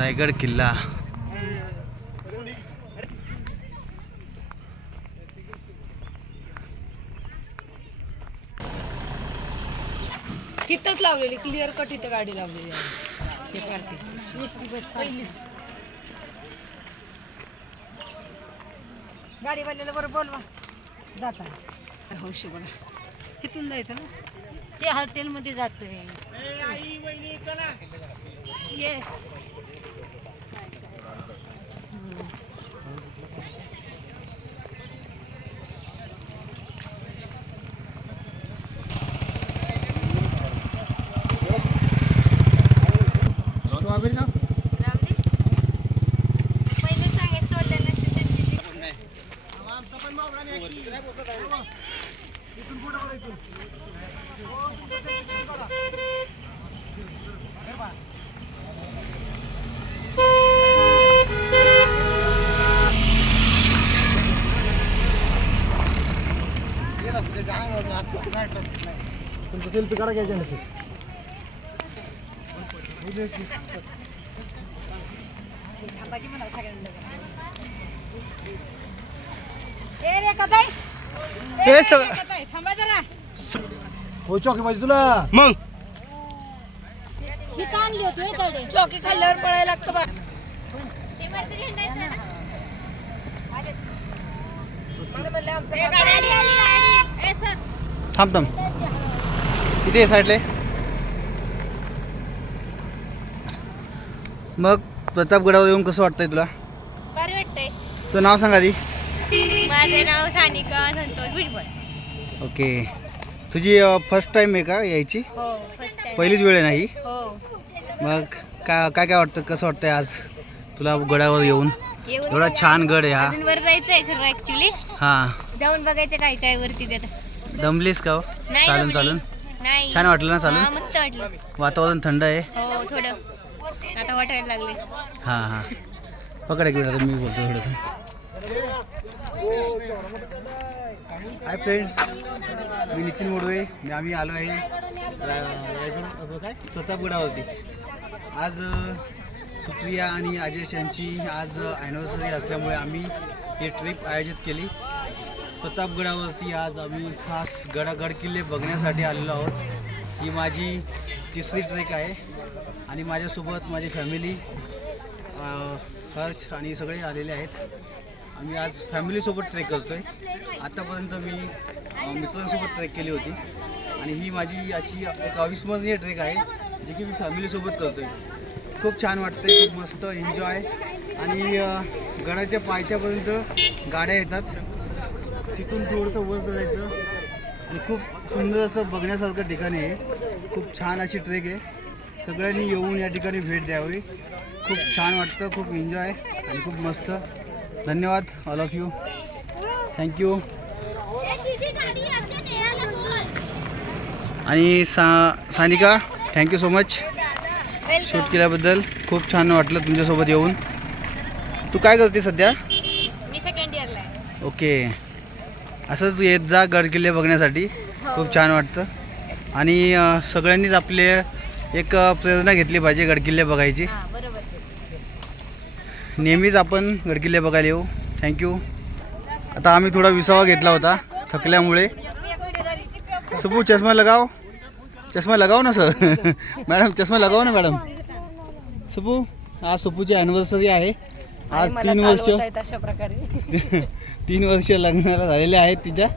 रायगड किल्ला. तिथंच लावलेली क्लिअर कट इथं गाडी लावलेली आहे. हे पार्किंग पहिलीच. गाडीवाल्याला बरं बोलवा. जाता. हौशी बघा. तिथून जायचं ना? ते हॉटेलमध्ये जातोय. येस तुमचं सेल्फी काढा घ्यायचे नसेल हे हो चॉकी पाहिजे तुला मग मी का आणली होती चढे चौकी खाल्ल्यावर पळायला लागतं बा थांब थांब किती साईडले मग प्रतापगडावर येऊन कसं वाटतंय तुला? बरं वाटतंय. तुझं नाव सांग आधी. माझं नाव सानिका संतोष भुजबळ. ओके. तुझी फर्स्ट टाइम आहे का यायची? हो पहिलीच वेळ आहे नाही हो? मग काय काय काय वाटतं कसं वाटतंय आज तुला गडावर येऊन? येऊन एवढा छान गड आहे हा. अजून वर जायचंय खरं ऍक्च्युली हा. जाऊन बघायचं काय काय वरती देत दमलीस का हो? नाही चालून जमली. चालून? नाही. छान वाटलं ना हा, चालून मस्त वाटलं. वातावरण थंड आहे. हो थोडं. आता वाटायला लागले. हां हां. पकडा की मिनिट मी बोलतो थोडंसं. हाय फ्रेंड्स मी नितीन मोडवे मी आम्ही आलो आहे रा- रायगड काय? प्रतापगडावरती आज अ, सुप्रिया आणि अजय यांची आज ॲनिव्हर्सरी असल्यामुळे आम्ही ही ट्रिप आयोजित केली. प्रतापगडावरती आज आम्ही खास गडागड किल्ले बघण्यासाठी आलेलो आहोत. ही माझी तिसरी ट्रेक आहे. आणि माझ्यासोबत माझी फॅमिली हर्ष आणि सगळे आलेले आहेत. आम्ही आज फॅमिलीसोबत ट्रेक करतो आहे आत्तापर्यंत मी मित्रांसोबत ट्रेक केली होती. आणि ही माझी अशी एक अविस्मरणीय ट्रेक आहे जी की मी फॅमिलीसोबत करतो आहे खूप छान वाटते खूप मस्त एन्जॉय आणि गडाच्या पायथ्यापर्यंत गाड्या येतात. तिथून थोडंसं वर चढायचं आणि खूप सुंदर असं बघण्यासारखं ठिकाण आहे खूप छान अशी ट्रेक आहे. सगळ्यांनी येऊन या ठिकाणी भेट द्यावी. खूप छान वाटतं खूप एन्जॉय आणि खूप मस्त. धन्यवाद ऑल ऑफ यू थँक्यू आणि सा Sanika thank you so much shoot केल्याबद्दल खूप छान वाटलं तुमच्यासोबत येऊन. तू काय करते सध्या? ओके असंच येत जा गडकिल्ले बघण्यासाठी. खूप छान वाटतं. आणि सगळ्यांनीच आपले एक प्रेरणा घेतली पाहिजे गडकिल्ले बघायची. नेहमीच आपण गडकिल्ले बघायला येऊ. थँक्यू आता आम्ही थोडा विसावा घेतला होता थकल्यामुळे. सुपू चष्मा लगाव. चष्मा लगाव ना सर? मॅडम चष्मा लगाव ना मॅडम? सुपू आज सुपूची ॲनिव्हर्सरी आहे. आज तीन वर्ष. अशा प्रकारे. तीन वर्ष लग्नाला झालेले आहेत तिच्या.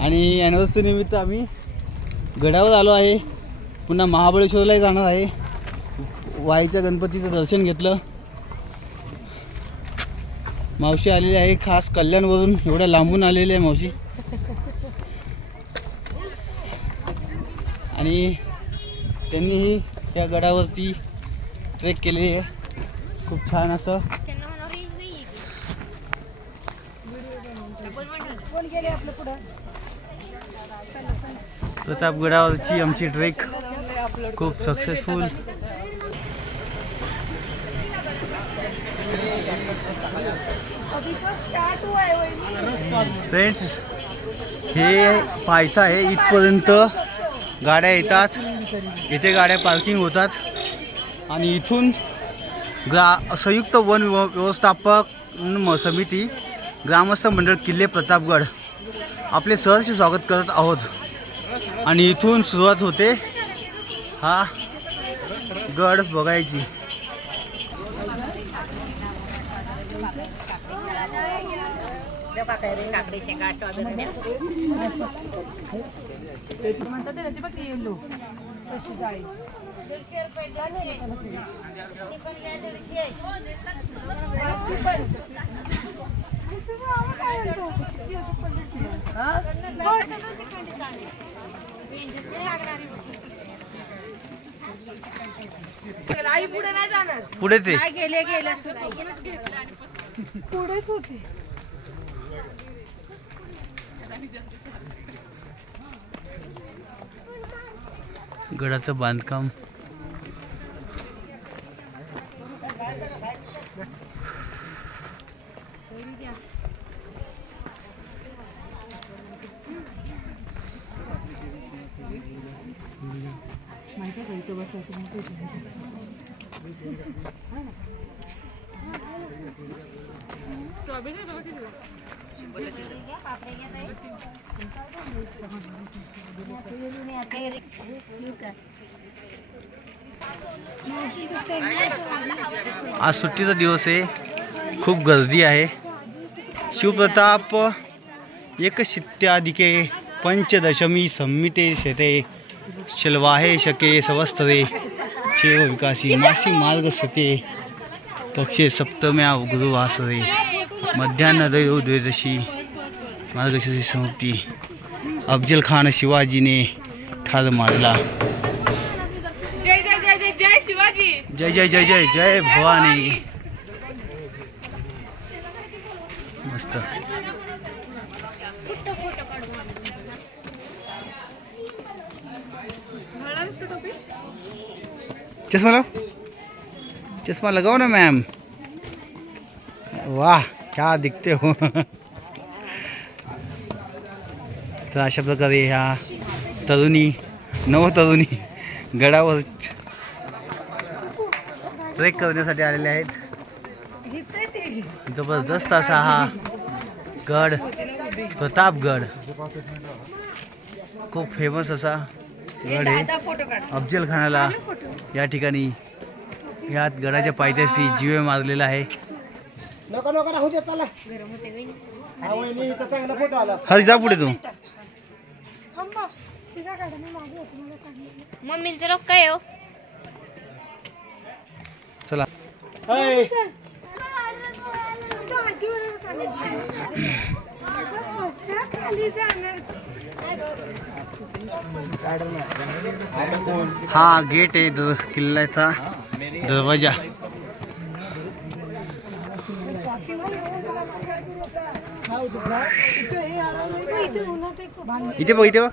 आणि ॲनिव्हर्सरी निमित्त आम्ही गडावर आलो आहे. पुन्हा महाबळेश्वरलाही जाणार आहे. वाईच्या गणपतीचं दर्शन घेतलं. मावशी आलेली आहे खास कल्याणवरून एवढ्या लांबून आलेली आहे मावशी. आणि त्यांनीही या गडावरती ट्रेक केलेली आहे. खूप छान असं. प्रतापगडावरची आमची ट्रेक. खूप सक्सेसफुल है फ्रेंड्स हे पायथा आहे इथपर्यंत गाड्या येतात. इथे गाड्या पार्किंग होतात. आणि इथून ग्रा संयुक्त वन व्यव- व्यवस्थापक म- समिती ग्रामस्थ मंडळ किल्ले प्रतापगड आपले सहर्ष स्वागत करत आहोत. आणि इथून सुरुवात होते. हा? गड बघायची. म्हणतात ते बघ ते येल्लो. कशी जायची. आई पुढे नाही जाणार. पुढेच आहे गेले गेले पुढेच होती गडाचं बांधकाम आज सुट्टीचा दिवस आहे. खूप गर्दी आहे. शिवप्रताप एकशित्याधिके पंचदशमी संमिते शेते. शल्वाहे शके सवस्तरे शेव विकासी मासी मार्ग सते पक्षे सप्तम्या गुरुवासरे. मध्यान्ह दैव द्वेदशी मार्गशीर्ष समाप्ती अफजल खान शिवाजीने ठार मारला। जय जय जय जय जय शिवाजी। जय जय जय जय जय भवानी। मस्त। चष्मा लाव चष्मा लगाओ ना मैम। वाह क्या दिखते हो। तर अशा प्रकारे ह्या तरुणी नवतरुणी गडावर ट्रेक करण्यासाठी आलेले आहेत. जबरदस्त असा हा गड प्रतापगड. खूप फेमस असा गड आहे. फोटो काढ अफजल खानाला या ठिकाणी यात गडाच्या पायथ्याशी जीवे मारलेला आहे. हरी जा पुढे तू थांबा तिचा काढा मी मागे होते मला काढली मम्मींचं रोग काय हो. चला. हा गेट आहे किल्ल्याचा दरवाजा. इथे बघ इथे बघ.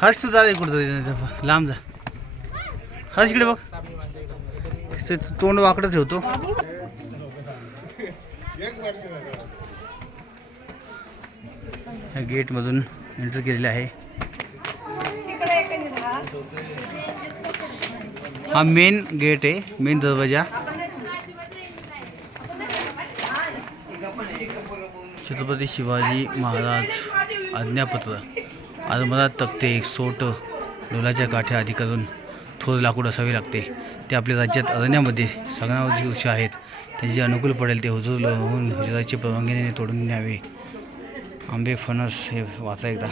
हस तू जा कुठं लांब जा. हस इकडे बघ. ते तोंड वाकडं ठेवतो. ह्या गेटमधून एंटर केलेलं आहे. तिकडे हा मेन गेट आहे मेन दरवाजा. छत्रपती शिवाजी महाराज आज्ञापत्र. आरमारात तक्ते सोट डोलाच्या काठ्या आधी करून थोर लाकूड असावे लागते. ते आपल्या राज्यात अरण्यामध्ये सगळ्यावरची वृक्ष आहेत. त्यांचे जे अनुकूल पडेल ते हुजूर होऊन हुजराची परवानगीने तोडून न्यावे. आंबे फणस हे वाचा एकदा.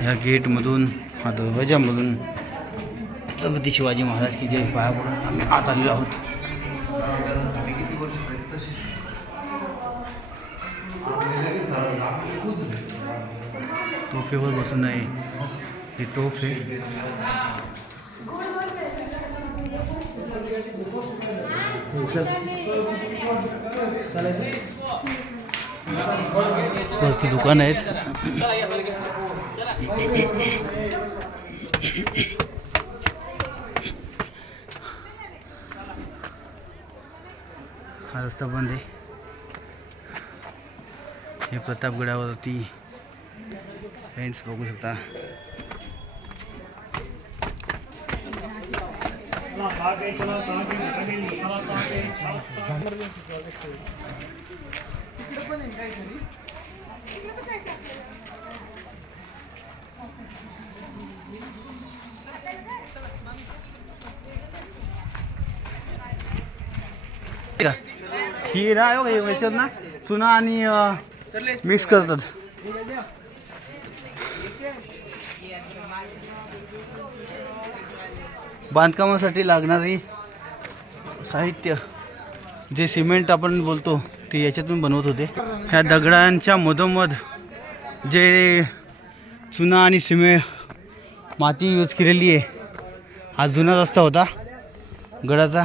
ह्या गेटमधून हा दरवाजामधून छत्रपती शिवाजी महाराज की जय. पाया पडून आम्ही आत आलेलो आहोत. तोफेवर बसून आहे ही तोफ आहे. वरती दुकान आहेत. हा रस्ता बंद आहे. हे प्रतापगडावरती फ्रेंड्स बघू शकता. का? ही राय हो, याच्यात ना. चुना आणि मिक्स करतात. बांधकामासाठी लागणारी साहित्य जे सिमेंट आपण बोलतो ते याच्यातून बनवत होते. ह्या दगडांच्या मधोमध जे चुना आणि सिमे माती यूज केलेली आहे हा जुना रस्ता होता गडाचा.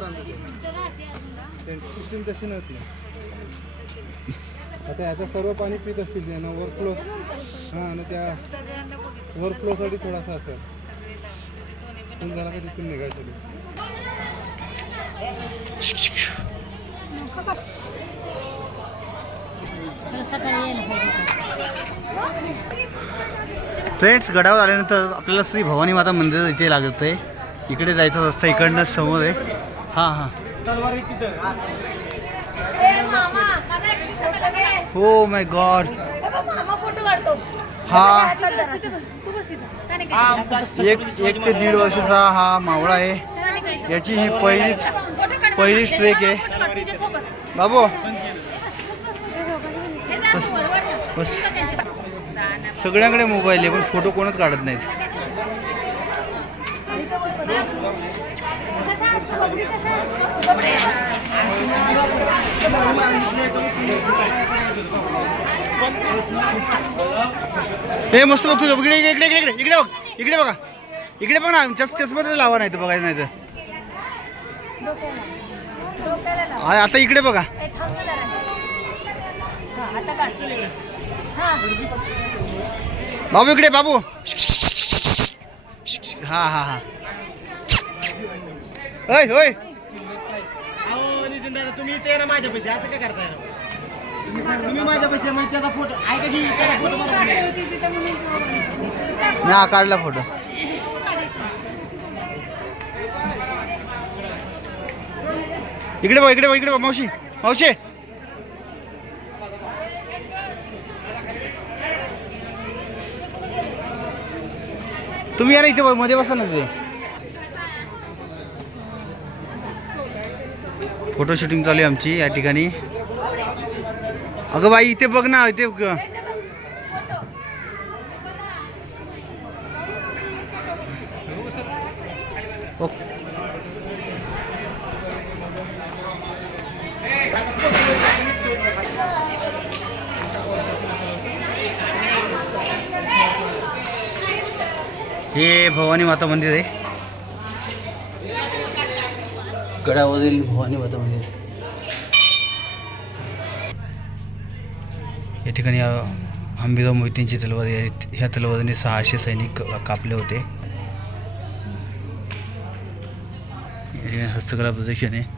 चालणार सिस्टीम तशी नव्हती. आता याचं सर्व पाणी पित असतील त्यांना वर्कफ्लो हां आणि त्या वर्कफ्लोसाठी थोडासा असेल पण जरा का तिथून निघायचं फ्रेंड्स गडावर आल्यानंतर आपल्याला श्री भवानी माता मंदिर इथे लागत आहे इकडे जायचा रस्ता इकडनं समोर आहे. हां हां. हो माय गॉड ए, बघ, मामा फोटो काढतो. हा. एक एक ते दीड वर्षाचा हा मावळा आहे. याची ही पहिलीच पहिलीच ट्रेक आहे. बाबू. बस. सगळ्यांकडे मोबाईल आहे पण फोटो कोणच काढत नाहीत. हे मस्त बघ तुझं. इकडे इकडे इकडे इकडे इकडे बघ. इकडे बघा. इकडे बघ ना चष्मा लावा नाही तर बघायचं नाही तर आता इकडे बघा. बाबू इकडे बाबू. हा हा हा. होय होय तुम्ही इथे ना माझ्या पैसे असं काय करताय? तुम्ही माझ्या पैसे म्हणजे त्याचा फोटो ऐका की त्याचा फोटो मला नाही हा काढला फोटो. इकडे बघ इकडे बघ इकडे बघ मावशी. मावशी. तुम्ही या ना इथे ब- मध्ये बसा ना ते फोटो शूटिंग चालू आहे आमची या ठिकाणी. अगं बाई इथे बघ ना इथे हे भवानी माता मंदिर आहे. गडावरील भवानी माता मंदिर या ठिकाणी अ, मोहितींची तलवारी आहेत ह्या तलवारीने सहाशे सैनिक कापले होते. हस्तकला प्रदर्शन आहे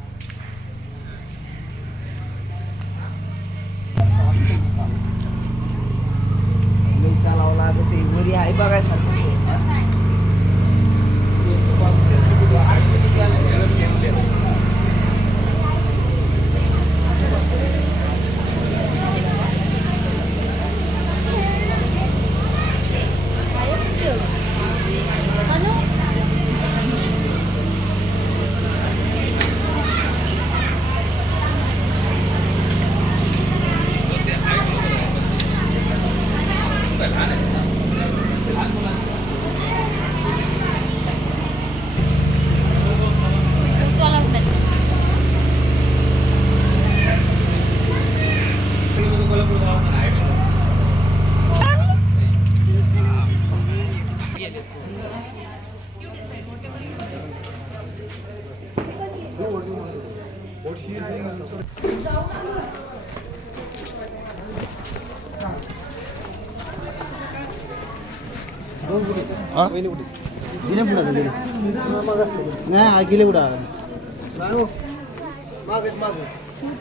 हा, गेले आता.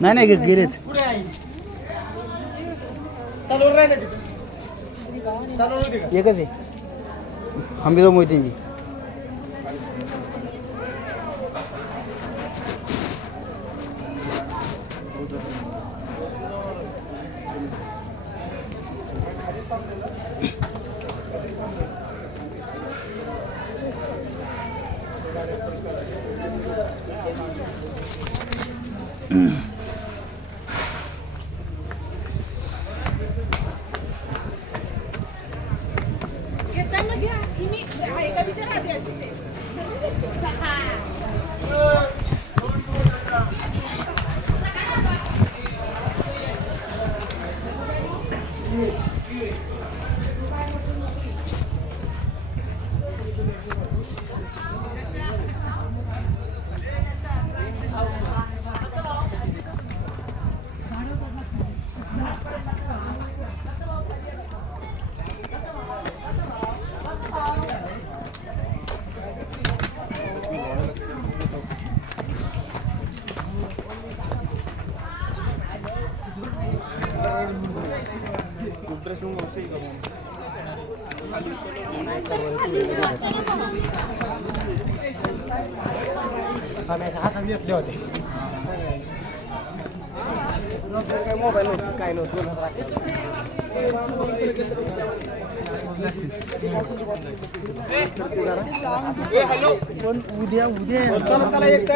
नाही नाही गेलेत. कुठे एकच आहे. हंबीराव मोहितेंची. Mm-hmm. खाण्याच्या हातात घेतले होते काय मोबाईल नव्हतं काय नव्हतं पण उद्या उद्या चला चला एक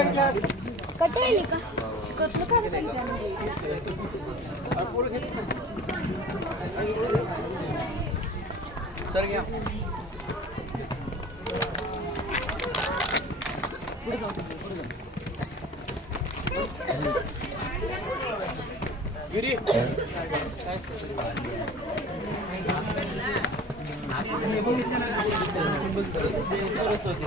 घ्या. सरस्वती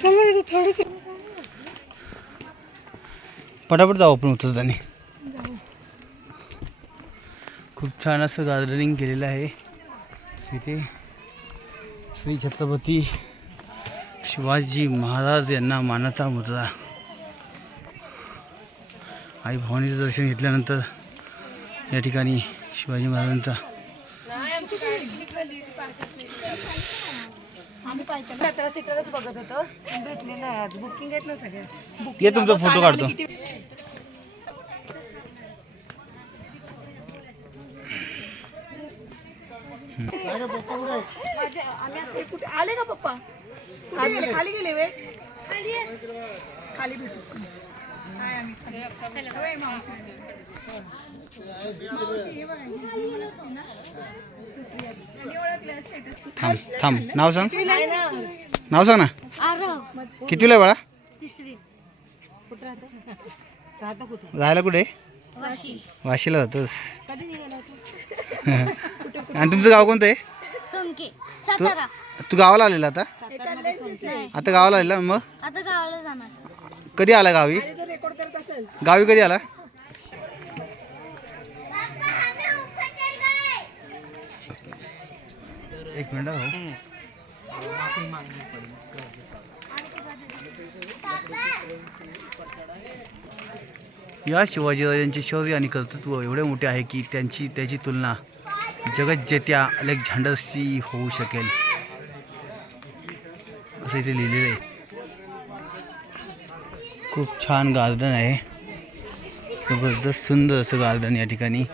सर घ्या पटापट जाऊ आपण उतरताना. खूप छान असं गार्डनिंग केलेलं आहे. तिथे श्री छत्रपती शिवाजी महाराज यांना मानाचा मुद्रा. आई भवानीचं दर्शन घेतल्यानंतर या ठिकाणी शिवाजी महाराजांचा सतरा सीटरच बघत होतो. भेटले नाही आज. बुकिंग आहेत ना सगळे. ये तुमचा फोटो काढतो. आले का पप्पा? खाली गेले वे? खाली भेटू. थांब थांब. नाव सांग. नाव? सांग ना. आरव. कितीला आहे बाळा? तिसरी. राहतो? कुठे? जायला कुठे? वाशी. वाशीला जातोस. आणि तुमचं गाव कोणतं आहे? तू गावाला आलेला आता? नाही. आता गावाला आलेला मग? आता गावाला जाणार. कधी आला गावी? गावी कधी आला? एक मिनिट हो. या शिवाजीराजांचे शौर्य आणि कर्तृत्व एवढे मोठे आहे की त्यांची त्याची तुलना जगज्जेत्या अलेक्झांडरशी होऊ शकेल. असं इथे लिहिलेलं आहे. खूप छान गार्डन आहे. जबरदस्त सुंदर असं गार्डन या ठिकाणी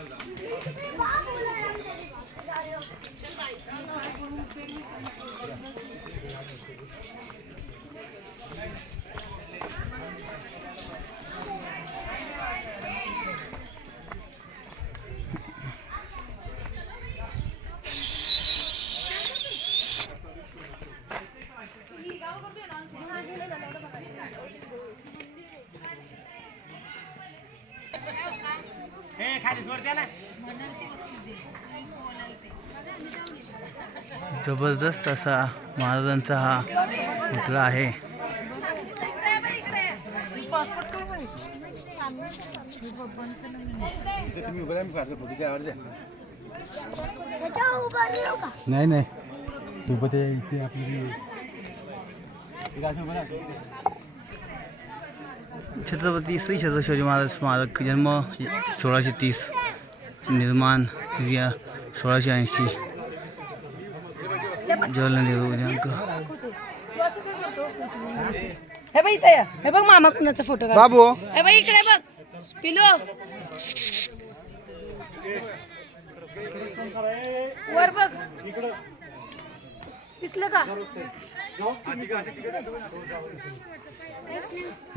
हे खाली सोड त्याला जबरदस्त असा महाराजांचा हा पुतळा आहे. नाही नाही. सोबत इथे आपली छत्रपती श्री छत्रपती शिवाजी महाराज स्मारक जन्म सोळाशे तीस निर्माण सोळाशे ऐंशी. हे बघ इथे हे बघ मामा कुणाचा फोटो काढ बाबू. हे बघ इकडे बघ. पिलो. वर बघ. दिसलं का?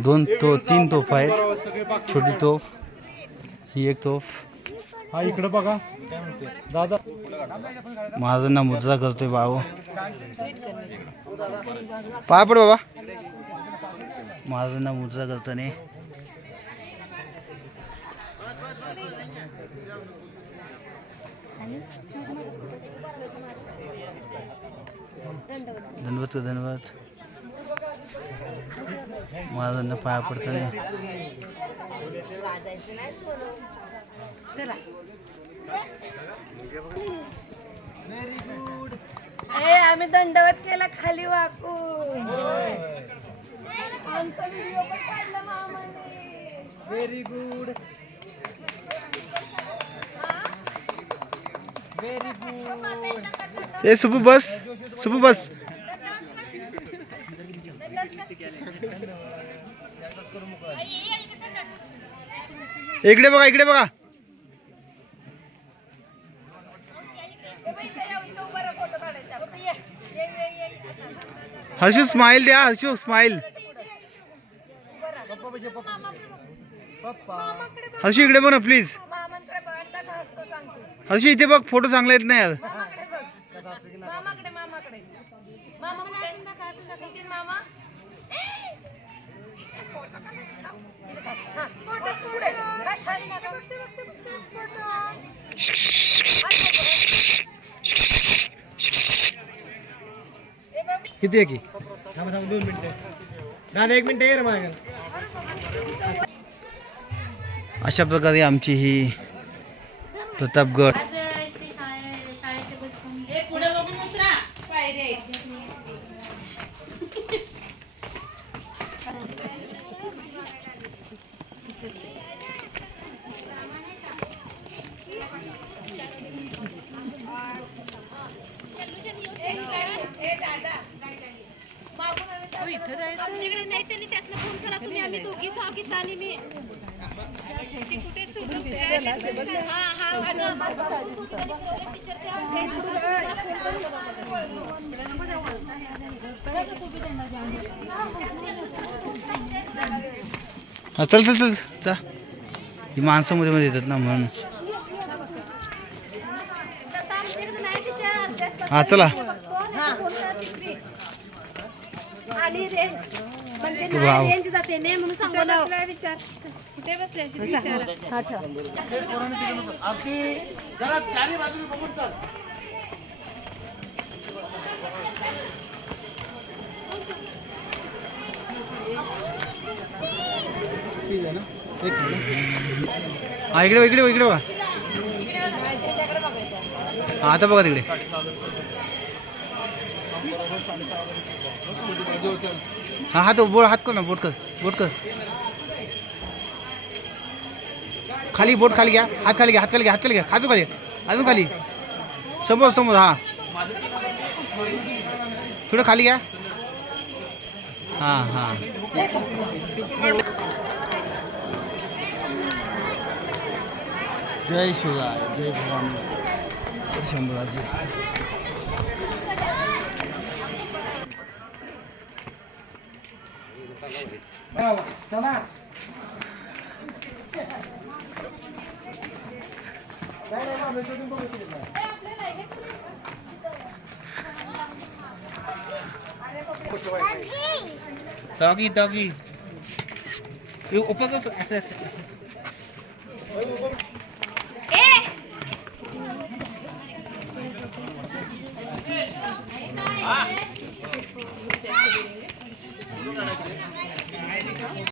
दोन तो तीन तोफ आहेत. छोटी तोफ ही एक तोफ. हा इकडे बघा. दादा. महाराजांना मुद्रा करतोय बाळू. पाय पड बाबा. ना मुद्रा करताना. धन्यवाद का धन्यवाद? महाराजांना पाया पडताना. चला. ए आम्ही दंडवत केला खाली वाकून. आमचा व्हिडिओ पण काढला मामाने. व्हेरी गुड व्हेरी गुड ए सुपू बस. सुपू बस. इकडे बघा इकडे बघा फोटो काढायचा फक्त ये ये ये ये हर्षू स्माइल द्या हर्षू स्माइल हर्षू इकडे बघ ना प्लीज मामांकडे बघ हर्षू इथे बघ फोटो चांगला येत नाही किती आहे की? थांबा थांबा दोन मिनिटं. दादा एक मिनटं ये रे माझ्या अशा प्रकारे आमची ही प्रतापगड आज ते शाळे- शाळेचे बसून ए, दादा. मागून आम्ही आमच्याकडे नाही त्यांनी त्यासनं फोन करा तुम्ही आम्ही दोघी जागीत आणि मी ती कुठे सुटून फिरायला गेली. हा, हा, आणि आम्हाला टीचर हा चल चल चल. जा. ही माणसं मध्ये मध्ये येतात ना म्हणून. हा चला. आणि रेंज हा इकडे इकडे इकडे बघा हा आता बघा तिकडे हा बोट हात कर ना बोट कर बोट कर खाली बोट खाली घ्या हात खाली घ्या हात खाली घ्या हात खाली अजून खाली अजून खाली समोर समोर हा थोडं खाली घ्या हाँ हाँ जय शिवराय जय भवानी जय शंभूराजी डॉगी डॉगी ऊपर असं असं